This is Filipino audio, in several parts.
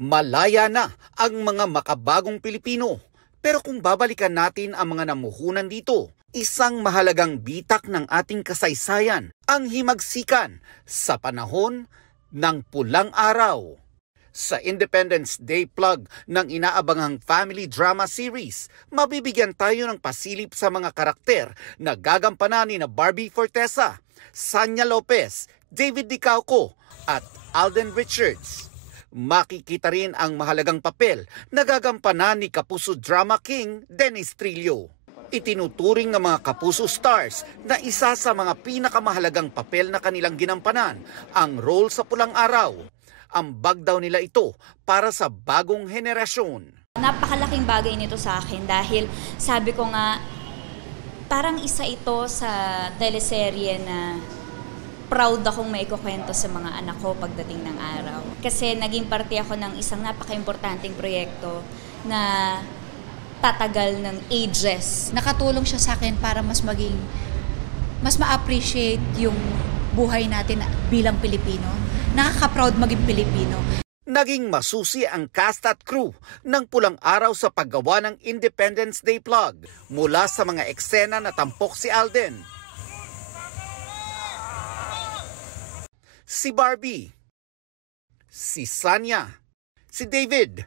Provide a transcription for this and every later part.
Malaya na ang mga makabagong Pilipino. Pero kung babalikan natin ang mga namuhunan dito, isang mahalagang bitak ng ating kasaysayan ang himagsikan sa panahon ng pulang araw. Sa Independence Day plug ng inaabanghang family drama series, mabibigyan tayo ng pasilip sa mga karakter na gagampanan ni Barbie Fortesa, Sanya Lopez, David Dicauco at Alden Richards. Makikita rin ang mahalagang papel na gagampanan ni Kapuso Drama King Dennis Trillo. Itinuturing ng mga Kapuso stars na isa sa mga pinakamahalagang papel na kanilang ginampanan ang role sa Pulang Araw. Ambag daw nila ito para sa bagong henerasyon. Napakalaking bagay nito sa akin dahil sabi ko nga parang isa ito sa teleserye na proud akong maikukwento sa mga anak ko pagdating ng araw. Kasi naging parte ako ng isang napaka-importanting proyekto na tatagal ng ages. Nakatulong siya sa akin para mas ma-appreciate yung buhay natin bilang Pilipino. Nakaka-proud maging Pilipino. Naging masusi ang cast at crew ng Pulang Araw sa paggawa ng Independence Day plug. Mula sa mga eksena na tampok si Alden, si Barbie, si Sanya, si David,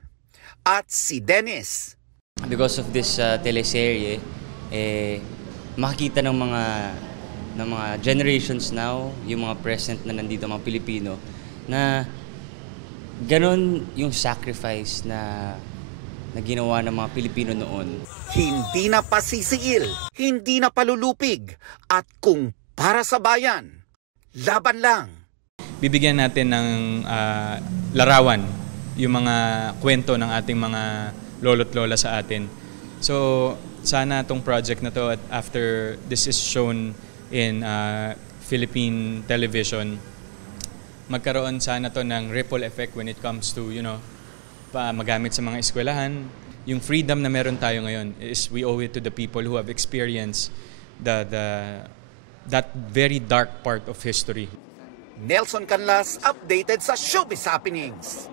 at si Dennis. Because of this teleserye, makikita ng mga generations now, yung mga present na nandito, mga Pilipino, na ganon yung sacrifice na ginawa ng mga Pilipino noon. Hindi na pasisiil, hindi na palulupig, at kung para sa bayan, laban lang. Bibigyan natin ng larawan yung mga kwento ng ating mga lolo't lola sa atin. So sana tong project na to, at after this is shown in Philippine television, magkaroon sana to ng ripple effect when it comes to, magamit sa mga eskwelahan. Yung freedom na meron tayo ngayon is we owe it to the people who have experienced that very dark part of history. Nelson Canlas, updated sa Showbiz Happenings.